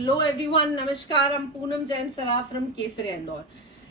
Hello everyone, Namaskar. I'm Poonam Jain Saraf from Kesari Indore.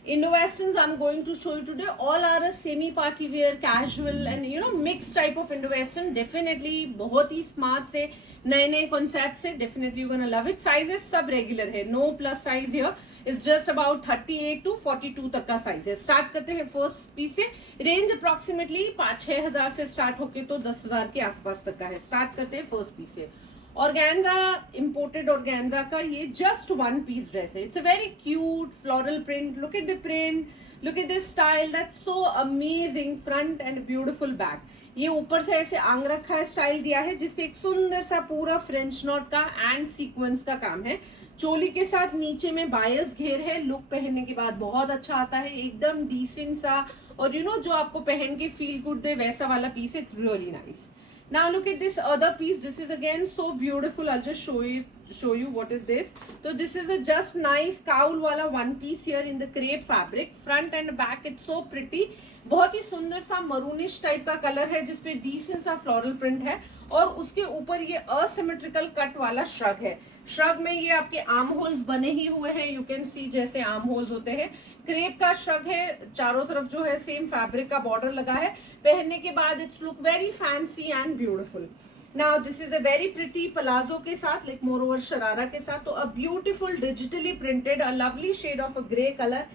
Indo-Westerns I'm going to show you today. All are a semi-party wear, casual and mixed type of Indo-Western. Definitely बहुत ही smart से नए concept से definitely you're gonna love it. Sizes सब regular है, no plus size here. It's just about 38 to 42 तक का size है. Start करते हैं फर्स्ट पीस से. रेंज अप्रोक्सीमेटली 5-6 हजार से स्टार्ट होके तो 10,000 के आसपास तक का है. स्टार्ट करते हैं फर्स्ट पीस से. ऑर्गेन्जा, इम्पोर्टेड ऑर्गेन्जा का ये जस्ट वन पीस ड्रेस है. It's a very cute floral print. Look at the print, look at this style, that's so amazing. Front end beautiful back. ये ऊपर से ऐसे आंग रखा है स्टाइल दिया है जिसपे एक सुंदर सा पूरा फ्रेंच नॉट का एंड सीक्वेंस का काम है. चोली के साथ नीचे में बायस घेर है. लुक पहनने के बाद बहुत अच्छा आता है, एकदम डिसेंट सा. और जो आपको पहन के फील गुड दे वैसा वाला piece. It's really nice. Now look at this other piece. This is again so beautiful. I'll just show you what is this. So this is a just nice cowl wala one piece here in the crepe fabric. Front and back it's so pretty. बहुत ही सुंदर सा maroonish type का colour है जिसपे decent सा floral print है. और उसके ऊपर ये असिमेट्रिकल कट वाला श्रग है. श्रग में ये आपके आर्म होल्स बने ही हुए हैं. यू कैन सी जैसे आर्म होल्स होते हैं. क्रेप का श्रग है. चारों तरफ जो है सेम फैब्रिक का बॉर्डर लगा है. पहनने के बाद it's look very fancy and beautiful. Now this is a very pretty palazzo के साथ, लाइक मोर ओवर शरारा के साथ. तो a beautiful digitally printed, a lovely shade of a grey colour.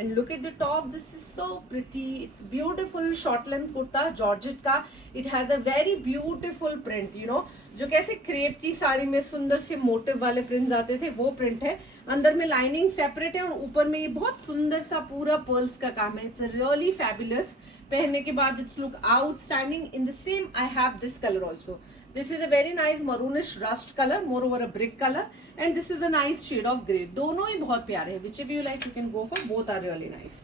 And look at the top. This is so pretty. It's beautiful short length kurta georgette का. It has a very beautiful print. जो कैसे crepe की साड़ी में सुंदर से motive वाले prints आते थे वो प्रिंट है. अंदर में लाइनिंग सेपरेट है और ऊपर में ये बहुत सुंदर सा पूरा पर्ल्स का काम है. It's really fabulous. पहनने के बाद it's look outstanding. In the same I have this colour also. This is a very nice maroonish rust color, moreover a brick color, and this is a nice shade of grey. दोनों ही बहुत प्यारे हैं. Whichever you like, you can go for. Both are really nice.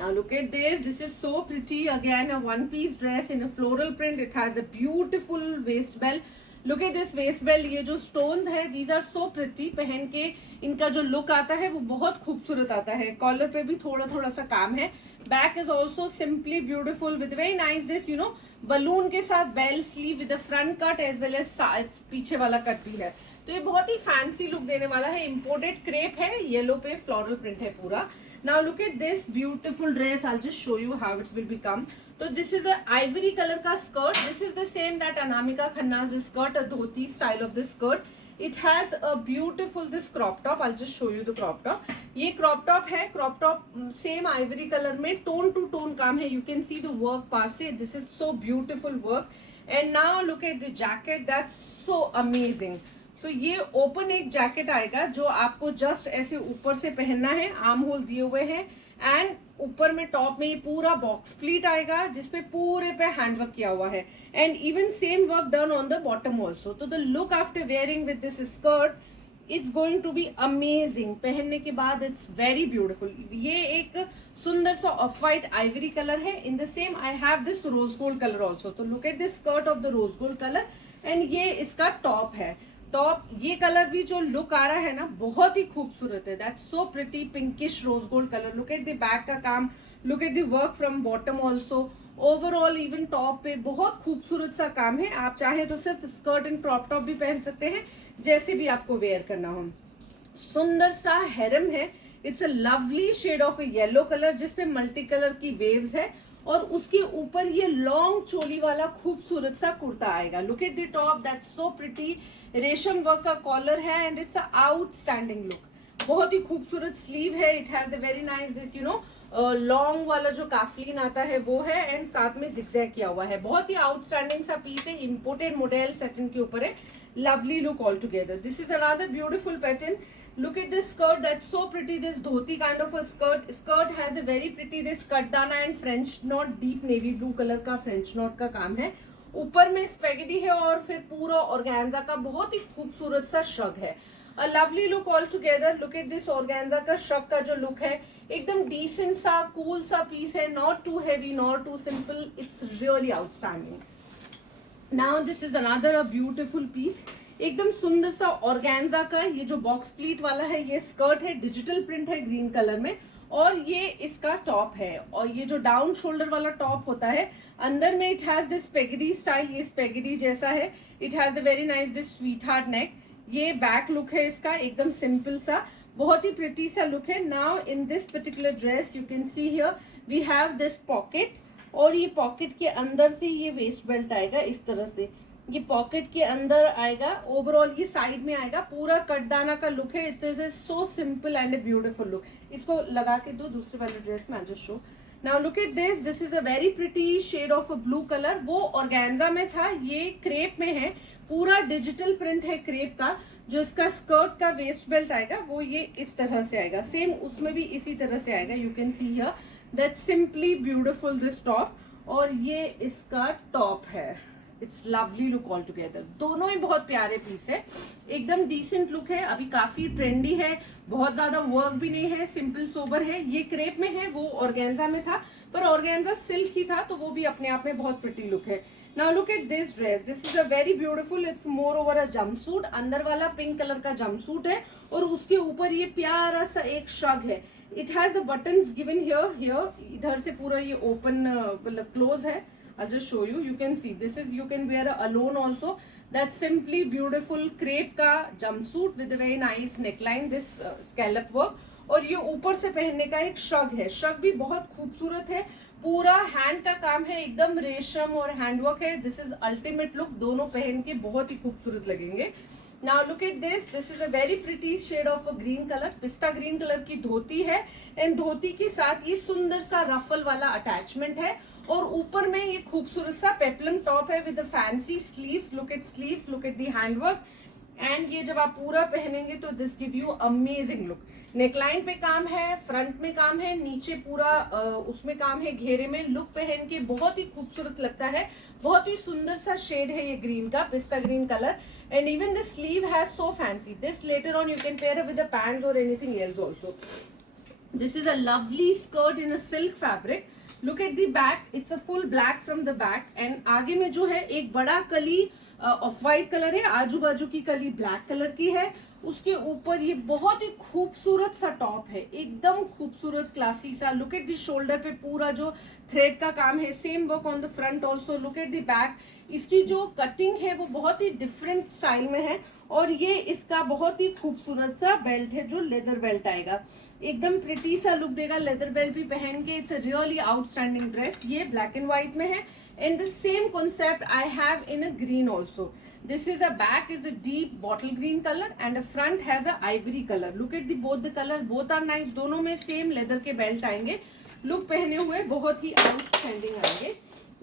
Now look at this. This is so pretty. Again, a one-piece dress in a floral print. It has a beautiful waist belt. Look at this waist belt. ये जो stones है, these are so pretty. पहन के इनका जो look आता है वो बहुत खूबसूरत आता है. कॉलर पे भी थोड़ा थोड़ा सा काम है. Back is also simply beautiful with very nice this balloon के साथ bell sleeve with front cut as well as पीछे वाला कट भी है. तो ये बहुत ही फैंसी लुक देने वाला है. इम्पोर्टेड क्रेप है, येलो पे फ्लोरल प्रिंट है पूरा. Now look at this beautiful dress. I just show you how it will become. तो this is a ivory colour का skirt. This is the same that Anamika Khanna's skirt, a dhoti style of this skirt. It has a beautiful this crop top. I'll just show you the crop top. ये crop top है. crop top same ivory color में tone to tone काम है. You can see the work पास से. This is so beautiful work. And now look at the jacket. That's so amazing. So ये open एक jacket आएगा जो आपको just ऐसे ऊपर से पहनना है. आर्म होल दिए हुए हैं एंड ऊपर में टॉप में ये पूरा बॉक्स प्लीट आएगा जिसपे पूरे पे हैंडवर्क किया हुआ है. And even same work done on the bottom also. तो the look after wearing with this skirt it's going to be amazing. पहनने के बाद इट्स वेरी ब्यूटिफुल. ये एक सुंदर सा ऑफ व्हाइट आइवरी कलर है. In the same I have this rose gold colour also. तो look at this skirt of the rose gold colour. And ये इसका टॉप है. टॉप ये कलर भी जो लुक आ रहा है ना बहुत ही खूबसूरत है. That's so pretty pinkish rose gold colour. Look at the back का काम. Look at the work from bottom also. Overall even top पे बहुत खूबसूरत सा काम है. आप चाहे तो सिर्फ स्कर्ट एंड क्रॉप टॉप भी पहन सकते हैं जैसे भी आपको वेयर करना हो. सुंदर सा हेरम है. It's a lovely shade of a yellow colour जिसपे मल्टी कलर की वेव्स है. और उसके ऊपर ये लॉन्ग चोली वाला खूबसूरत सा कुर्ता आएगा. Look at the top. That's so pretty. रेशम वर्क का कॉलर है एंड इट्स आउटस्टैंडिंग लुक. बहुत ही खूबसूरत स्लीव है. It has a very nice this long वाला जो काफलिन आता है वो है एंड साथ में जिगजैग किया हुआ है. बहुत ही आउटस्टैंडिंग सा पीस है. इम्पोर्टेड मॉडल सेटिन के ऊपर है. Lovely look all together. This is another beautiful pattern. Look at this skirt. That's so pretty. This dhoti kind of a skirt. Skirt has a very pretty this कटदाना and French knot, deep navy blue color का French knot का काम है. ऊपर में spaghetti है और फिर पूरा ऑर्गेन्जा का बहुत ही खूबसूरत सा श्रग है. A lovely look all together. Look at this organza का श्रग का जो लुक है एकदम डिसेंट सा कूल सा पीस है. Not too heavy not too simple. It's really outstanding. Now this is another a beautiful piece. एकदम सुंदर सा ऑर्गेन्जा का ये जो बॉक्स प्लीट वाला है ये स्कर्ट है. डिजिटल प्रिंट है ग्रीन कलर में और ये इसका टॉप है. और ये जो डाउन शोल्डर वाला टॉप होता है अंदर में it has this spaghetti style. ये स्पेगेटी जैसा है. It has the very nice this sweetheart neck. ये बैक लुक है इसका, एकदम सिंपल सा, बहुत ही प्रिटी सा लुक है. Now in this particular dress you can see here we have this pocket, और ये पॉकेट के अंदर से ये वेस्ट बेल्ट आएगा इस तरह से, ये पॉकेट के अंदर आएगा. ओवरऑल ये साइड में आएगा, पूरा कटदाना का लुक है. It is so simple and a beautiful look. इसको लगा के दो दूसरे वाले ड्रेस में, I just show. Now look at this, this is a very pretty shade of a blue colour. वो ऑर्गेन्जा में था, ये क्रेप में है. पूरा डिजिटल प्रिंट है क्रेप का. जो इसका स्कर्ट का वेस्ट बेल्ट आएगा वो ये इस तरह से आएगा, सेम उसमें भी इसी तरह से आएगा. You can see here that simply beautiful this top, और ये इसका टॉप है. It's lovely look all together. दोनों ही बहुत प्यारे पीस है, एकदम डिसेंट लुक है. अभी काफी ट्रेंडी है, बहुत ज्यादा वर्क भी नहीं है, सिंपल सोबर है. ये क्रेप में है, वो ऑर्गेन्जा में था, पर ऑर्गेन्जा सिल्क ही था, तो वो भी अपने आप में बहुत प्रिटी लुक है. Now look at this dress, this is a very beautiful, it's more over a jumpsuit. अंदर वाला पिंक कलर का जंपसूट है, और उसके ऊपर ये प्यारा सा एक श्रग है. It has the buttons given here, इधर से पूरा ये ओपन मतलब क्लोज है. I'll just show you. You can see this is, you can wear alone also. That's simply beautiful crepe का jumpsuit with a very nice neckline, this scallop work. और ये ऊपर से पहनने का एक श्रग है. श्रग भी बहुत खूबसूरत है, पूरा हैंड का काम है, एकदम रेशम और हैंडवर्क है. दिस इज अल्टीमेट लुक, दोनों पहन के बहुत ही खूबसूरत लगेंगे. Now look at this. This is a very pretty shade of a green color. पिस्ता ग्रीन कलर की धोती है, एंड धोती के साथ ये सुंदर सा रफल वाला अटैचमेंट है. और ऊपर में ये खूबसूरत सा पेप्लम टॉप है with fancy sleeves. Look at sleeves, look at the handwork. And ये जब आप पूरा पहनेंगे तो this give you amazing look. Neckline पे काम है, फ्रंट में काम है, नीचे पूरा उसमें काम है घेरे में. लुक पहन के बहुत ही खूबसूरत लगता है. बहुत ही सुंदर सा शेड है ये ग्रीन का, पिस्ता green colour. And even the sleeve has so fancy. This later on you can pair it with the pants or anything else also. This is a lovely skirt in a silk fabric. Look at the back. It's a full black from the back. And आगे में जो है एक बड़ा कली of white colour है, आजू बाजू की कली ब्लैक कलर की है. उसके ऊपर ये बहुत ही खूबसूरत सा टॉप है, एकदम खूबसूरत क्लासी सा. लुक एट द शोल्डर पे पूरा जो थ्रेड का काम है, same work on the front also. Look at the back, इसकी जो कटिंग है वो बहुत ही डिफरेंट स्टाइल में है. और ये इसका बहुत ही खूबसूरत सा बेल्ट है जो लेदर बेल्ट आएगा, एकदम प्रिटी सा लुक देगा लेदर बेल्ट भी पहन के. It's a really outstanding dress. ये ब्लैक एंड व्हाइट में है, and the same concept I have in a green also. This is a back is a deep bottle green color and a front has a ivory color. Look at the both the color, both are nice. दोनों में same leather के belt आएंगे. Look पहने हुए बहुत ही outstanding आएंगे.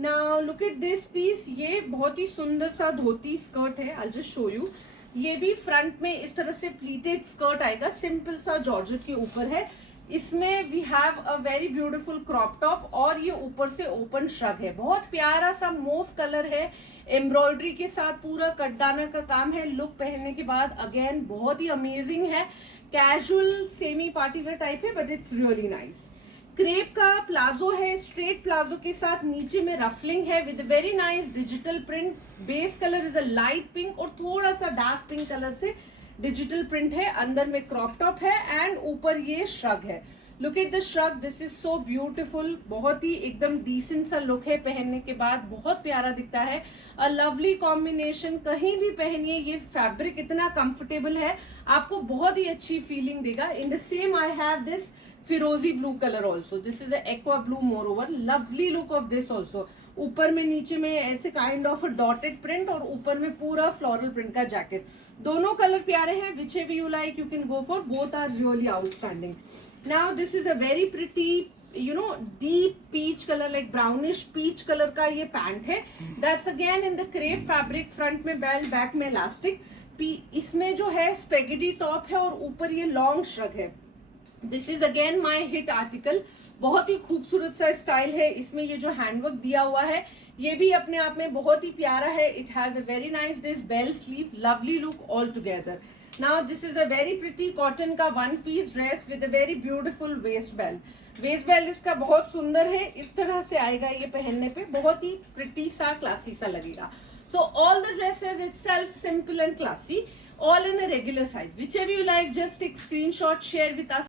Now look at this piece. ये बहुत ही सुंदर सा धोती स्कर्ट है. I'll just show you. ये भी फ्रंट में इस तरह से प्लीटेड स्कर्ट आएगा, सिंपल सा जॉर्जेट के ऊपर है. इसमें we have a very beautiful crop top, और ये ऊपर से ओपन श्रग है. बहुत प्यारा सा मोव कलर है, एम्ब्रॉयडरी के साथ पूरा कटदाना का काम है. लुक पहनने के बाद अगेन बहुत ही अमेजिंग है. Casual semi party wear type है, but it's really nice. Crepe का प्लाजो है, स्ट्रेट प्लाजो के साथ नीचे में रफलिंग है with very nice digital print. Base colour is a light pink और थोड़ा सा डार्क पिंक कलर से डिजिटल प्रिंट है. अंदर में क्रॉप टॉप है एंड ऊपर ये श्रग है. Look at the shrug, this is so beautiful. बहुत ही एकदम डिसेंट सा लुक है, पहनने के बाद बहुत प्यारा दिखता है. अ लवली कॉम्बिनेशन, कहीं भी पहनिए. ये फैब्रिक इतना कंफर्टेबल है, आपको बहुत ही अच्छी फीलिंग देगा. In the same I have this फिरोजी blue colour also. This is aqua blue moreover. Lovely look of this also. ऊपर में नीचे में ऐसे काइंड ऑफ डॉटेड प्रिंट और ऊपर में पूरा फ्लोरल प्रिंट का जैकेट. दोनों कलर प्यारे हैं. Whichever you like you can go for. Both are really outstanding. Now this is a very pretty deep peach colour, like brownish peach colour का ये पैंट है. That's again in the crepe fabric. Front में belt, back में elastic. इसमें जो है spaghetti top है और ऊपर ये लॉन्ग श्रग है. This is again my hit article. बहुत ही खूबसूरत सा स्टाइल है. इसमें ये जो हैंडवर्क दिया हुआ है ये भी अपने आप में बहुत ही प्यारा है. It has a very nice this bell sleeve, lovely look all together. Now this is a very pretty cotton का one piece dress with a very beautiful waist belt. Waist belt इसका बहुत सुंदर है, इस तरह से आएगा. ये पहनने पे बहुत ही प्रिटी सा क्लासी सा लगेगा. So all the dresses itself simple and classy, all in a regular size. Whichever you like, just take screenshot, share with us.